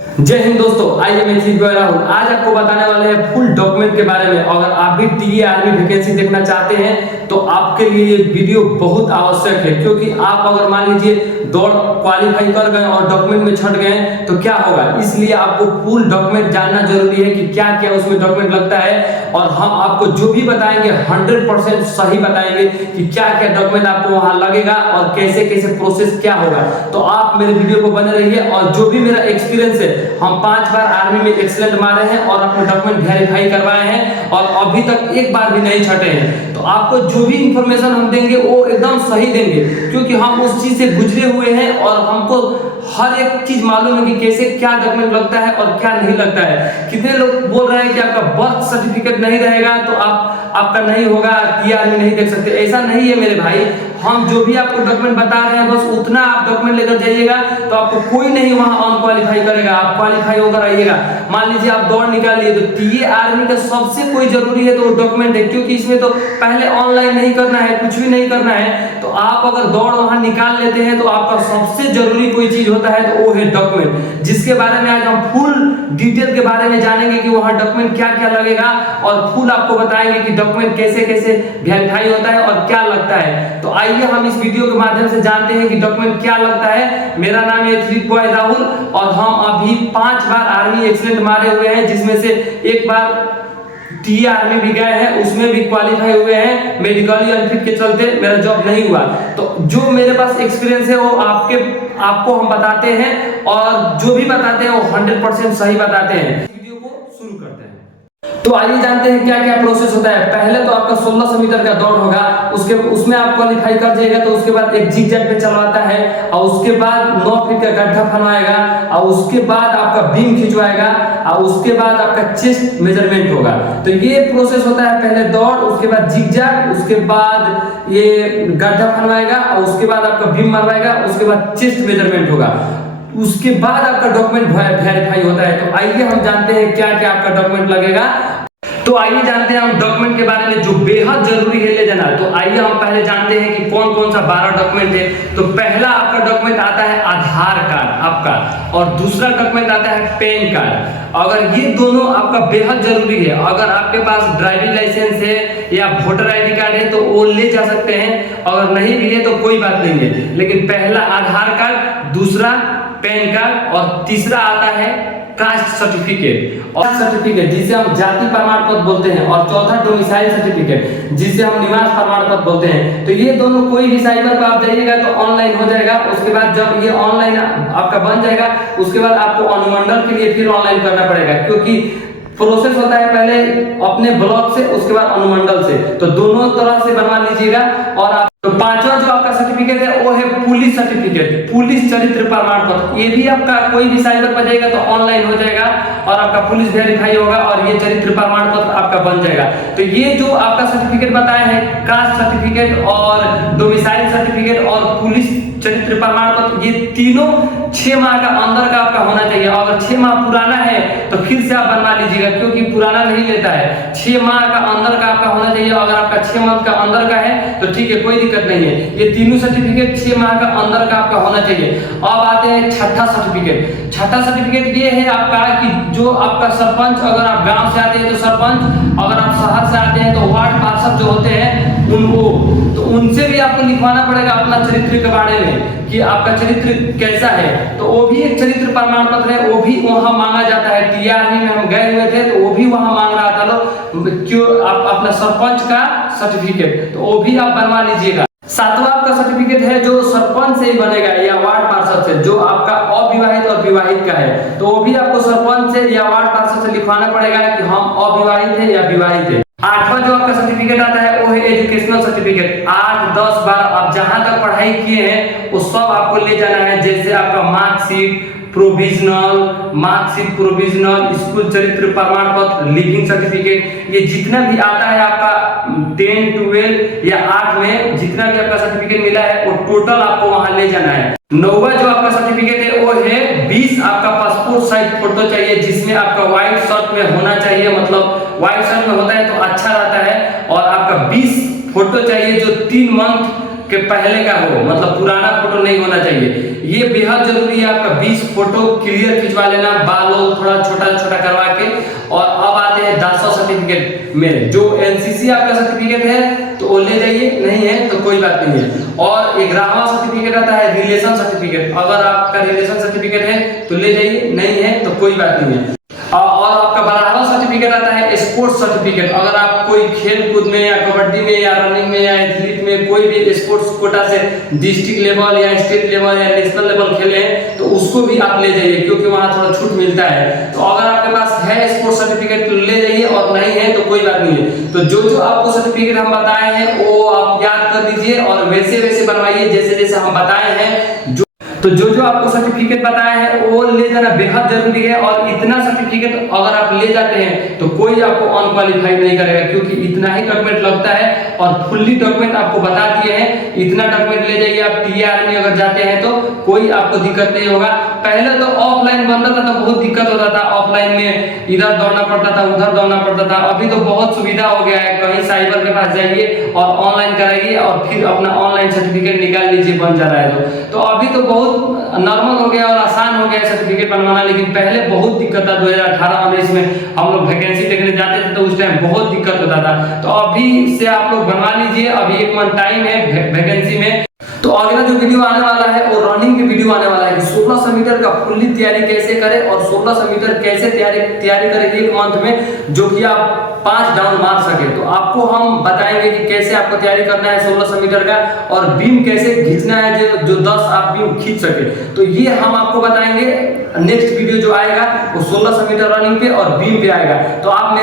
जय हिंद दोस्तों, आइए मैं ठीक राहुल आज आपको बताने वाले हैं फुल डॉक्यूमेंट के बारे में। अगर आप भी टीए आर्मी वैकेंसी देखना चाहते हैं तो आपके लिए ये वीडियो बहुत आवश्यक है, क्योंकि आप अगर मान लीजिए दौड़ क्वालिफाई कर गए और डॉक्यूमेंट में छट गए तो क्या होगा। इसलिए आपको फुल डॉक्यूमेंट जानना जरूरी है कि क्या क्या उसमें डॉक्यूमेंट लगता है, और हम आपको जो भी बताएंगे 100% सही बताएंगे कि क्या क्या डॉक्यूमेंट आपको वहां लगेगा और कैसे कैसे प्रोसेस क्या होगा। तो आप मेरे वीडियो को बने रहिए। और जो भी मेरा एक्सपीरियंस है, हम 5 बार आर्मी में एक्सीलेंट मारे हैं और अपने डॉक्यूमेंट वेरीफाई करवाए हैं और अभी तक एक बार भी नहीं छटे हैं। तो आपको जो भी इंफॉर्मेशन हम देंगे वो एकदम सही देंगे, क्योंकि हम उस चीज से गुजरे हुए हैं और हमको हर एक चीज मालूम है कि कैसे क्या डॉक्यूमेंट लगता है और क्या नहीं लगता है। कितने लोग बोल रहे हैं कि आपका बर्थ सर्टिफिकेट नहीं रहेगा तो आपका नहीं होगा, टीआर में नहीं देख सकते। ऐसा नहीं है मेरे भाई, हम जो भी आपको डॉक्यूमेंट बता रहे हैं बस उतना आप डॉक्यूमेंट लेकर जाइएगा तो आपको कोई नहीं वहां ऑन क्वालिफाई करेगा, आप क्वालिफाई होकर आइएगा। मान लीजिए आप दौड़ निकाल लिए तो टीए आर्मी का सबसे कोई जरूरी है तो डॉक्यूमेंट है, क्योंकि इसमें तो पहले ऑनलाइन नहीं करना है, कुछ भी नहीं करना है। तो आप अगर दौड़ वहां निकाल लेते हैं तो आपका सबसे जरूरी कोई चीज होता है तो वो है डॉक्यूमेंट, जिसके बारे में आज हम फुल डिटेल के बारे में जानेंगे कि वहां डॉक्यूमेंट क्या क्या लगेगा और फुल आपको बताएंगे कि डॉक्यूमेंट कैसे कैसे वेरीफाई होता है और क्या लगता है। तो आइए हम इस वीडियो के माध्यम से जानते हैं कि डॉक्यूमेंट क्या लगता है। मेरा नाम है थ्री बॉय राहुल और हम अभी 5 बार आर्मी एक्सीलेंट मारे हुए हैं, जिसमें से एक बार टीए आर्मी भी गए हैं, उसमें भी क्वालिफाई हुए हैं। मेडिकली अनफिट के चलते मेरा जॉब नहीं हुआ। तो जो मेरे पास एक्सपीरियंस है वो आपको हम बताते हैं, और जो भी बताते हैं वो 100% सही बताते हैं। वीडियो को शुरू करते हैं। तो आइए जानते हैं क्या क्या प्रोसेस होता है। पहले तो आपका 1600 मीटर का दौड़ होगा, उसमें आप क्वालिफाई कर जाएगा तो उसके बाद एक जिग जैग पे चलवाता है, और उसके बाद 9 फीट का गड्ढा बनवाएगा, और उसके बाद आपका बीम खिंचवाएगा, और उसके बाद आपका चेस्ट मेजरमेंट होगा। तो ये प्रोसेस होता है, पहले दौड़, उसके बाद जिग जैग, उसके बाद ये गड्ढा बनवाएगा, और उसके बाद आपका बीम मरवाएगा, उसके बाद चेस्ट मेजरमेंट होगा, उसके बाद आपका डॉक्यूमेंट वेरीफाई होता है। तो आइए हम जानते हैं क्या क्या आपका डॉक्यूमेंट लगेगा। तो आइए जानते हैं हम डॉक्यूमेंट के बारे में जो बेहद जरूरी है ले जाना। तो आइए हम पहले जानते हैं कि कौन कौन सा 12 डॉक्यूमेंट है। तो पहला आपका डॉक्यूमेंट आता है आधार कार्ड आपका, और दूसरा डॉक्यूमेंट आता है पैन कार्ड। अगर ये दोनों आपका बेहद जरूरी है, अगर आपके पास ड्राइविंग लाइसेंस है या वोटर आईडी कार्ड है तो वो ले जा सकते हैं, अगर नहीं भी है तो कोई बात नहीं है। लेकिन पहला आधार कार्ड, दूसरा पैन कार्ड, और तीसरा आता है कास्ट सर्टिफिकेट और सर्टिफिकेट जिसे हम जाति प्रमाण पत्र बोलते हैं, और चौथा डोमिसाइल सर्टिफिकेट जिसे हम निवास प्रमाण पत्र बोलते हैं। तो ये दोनों कोई भी साइबर पर आप जाइएगा तो ऑनलाइन हो जाएगा। उसके बाद जब ये ऑनलाइन आपका बन जाएगा उसके बाद आपको अनुमंडल के लिए फिर ऑनलाइन करना पड़ेगा, क्योंकि प्रोसेस होता है पहले अपने ब्लॉक से, उसके बाद अनुमंडल से। तो दोनों तरह से बनवा लीजिएगा। और आप तो पांचवा जो आपका सर्टिफिकेट है वो है पुलिस सर्टिफिकेट, पुलिस चरित्र प्रमाण पत्र। ये भी आपका कोई भी साइबर पर जाएगा तो ऑनलाइन हो जाएगा और आपका पुलिस वेरीफाई होगा और ये चरित्र प्रमाण पत्र आपका बन जाएगा। तो ये जो आपका सर्टिफिकेट बताए हैं, कास्ट सर्टिफिकेट और डोमिसाइल सर्टिफिकेट और पुलिस चरित्र प्रमाण पत्र, ये तीनों 6 माह का अंदर का आपका होना चाहिए। अगर 6 माह पुराना है तो फिर से आप बनवा लीजिएगा, क्योंकि पुराना नहीं लेता है। 6 माह का अंदर का आपका होना चाहिए। अगर आपका 6 मंथ का अंदर का है तो ठीक है, कोई दिक्कत नहीं है। ये तीनों सर्टिफिकेट 6 माह का अंदर का आपका होना चाहिए। अब आते हैं छठा सर्टिफिकेट। छठा सर्टिफिकेट ये है आपका कि जो आपका सरपंच, अगर आप गांव से आते हैं तो सरपंच, अगर आप शहर से आते हैं तो वार्ड पार्षद जो होते हैं उनको, तो उनसे भी आपको लिखवाना पड़ेगा अपना चरित्र के बारे में कि आपका चरित्र कैसा है। तो वो भी एक चरित्र प्रमाण पत्र है, वो भी वहां मांगा जाता है। टीआरबी में हम गए हुए थे तो वो भी वहां मांग रहा था लोग, क्यों आप अपना सरपंच का सर्टिफिकेट, तो वो भी आप बनवा लीजिएगा। सातवां आपका सर्टिफिकेट है जो सरपंच से ही बनेगा या वार्ड पार्षद से, जो आपका अविवाहित और विवाहित का है, तो वो भी आपको सरपंच से या वार्ड पार्षद से लिखवाना पड़ेगा कि हम अविवाहित है या विवाहित है। आठवां जो आपका सर्टिफिकेट आता है वो है एजुकेशनल सर्टिफिकेट। 8, 10, 12 आप जहां तक पढ़ाई किए हैं वो सब आपको ले जाना है, जैसे आपका marksheet, provisional marksheet, provisional school चरित्र प्रमाण पत्र, लिविंग सर्टिफिकेट, ये जितना भी आता है आपका 10, 12 या 8 में जितना भी आपका सर्टिफिकेट मिला है वो टोटल आपको वहां ले जाना है। 9वां जो आपका सर्टिफिकेट है वो है 20 आपका पासपोर्ट साइज फोटो चाहिए, जिसमें आपका व्हाइट शर्ट में होना चाहिए, मतलब व्हाइट शर्ट में होता है तो अच्छा रहता है। और आपका 20 फोटो चाहिए जो 3 मंथ के पहले का हो, मतलब पुराना फोटो नहीं होना चाहिए। ये बेहद जरूरी है। आपका 20 फोटो क्लियर खिंचवा लेना, बाल थोड़ा छोटा छोटा करवा के। और अब आते हैं 10 सर्टिफिकेट में। जो एनसीसी आपका सर्टिफिकेट है तो वो ले जाइए, नहीं है तो कोई बात नहीं है। और 11वां सर्टिफिकेट आता है रिलेशन सर्टिफिकेट। अगर आपका रिलेशन सर्टिफिकेट है तो ले जाइए, नहीं है तो कोई बात नहीं है। और आपका 12वां सर्टिफिकेट आता है स्पोर्ट्स सर्टिफिकेट। अगर आप कोई खेल कूद में या कबड्डी में या रनिंग में या एथलीट में कोई भी स्पोर्ट्स कोटा से डिस्ट्रिक्ट लेवल या स्टेट लेवल या नेशनल लेवल खेले हैं तो उसको भी आप ले जाइए, क्योंकि वहां थोड़ा छूट मिलता है। तो अगर आपके पास है स्पोर्ट्स सर्टिफिकेट तो ले जाइए, और नहीं है तो कोई बात नहीं है। तो जो जो आपको सर्टिफिकेट हम बताए हैं वो आप याद कर लीजिए और वैसे वैसे बनवाइए जैसे जैसे हम बताए हैं। तो जो जो आपको सर्टिफिकेट बताया है वो ले जाना बेहद जरूरी है। और इतना सर्टिफिकेट अगर आप ले जाते हैं तो कोई आपको अनक्वालिफाइड नहीं करेगा, क्योंकि इतना ही डॉक्यूमेंट लगता है। और फुल्ली डॉक्यूमेंट आपको बता दिए हैं, इतना डॉक्यूमेंट ले जाइए। आप टीआर में अगर जाते हैं तो कोई आपको दिक्कत नहीं होगा। पहले तो ऑफलाइन बनता था तो बहुत दिक्कत होता था, ऑफलाइन में इधर दौड़ना पड़ता था उधर दौड़ना पड़ता था। अभी तो बहुत सुविधा हो गया है, कहीं साइबर के पास जाइए और ऑनलाइन कराइए और फिर अपना ऑनलाइन सर्टिफिकेट निकाल लीजिए, बन जा रहा है। तो अभी तो बहुत नॉर्मल हो गया और आसान हो गया सर्टिफिकेट बनवाना। लेकिन पहले बहुत दिक्कत था। 2018-19 में हम लोग वैकेंसी देखने जाते थे तो उस टाइम बहुत दिक्कत होता था। तो अभी से आप लोग बनवा लीजिए, अभी 1 मंथ टाइम है वैकेंसी में। तो अगला जो वीडियो आने वाला है वो रनिंग की वीडियो आने वाला है कि 1600 मीटर का फुल्ली तैयारी कैसे करें और 1600 मीटर कैसे तैयारी करें 1 मंथ में, जो कि आप 5 डाउन मार सके। तो आपको हम बताएंगे कि कैसे आपको तैयारी करना है 1600 मीटर का, और बीम कैसे खींचना है जो 10 आप बीम खींच सके। तो ये हम आपको बताएंगे। नेक्स्ट वीडियो जो आएगा वो 1600 मीटर रनिंग पे और बीम पे आएगा। तो आप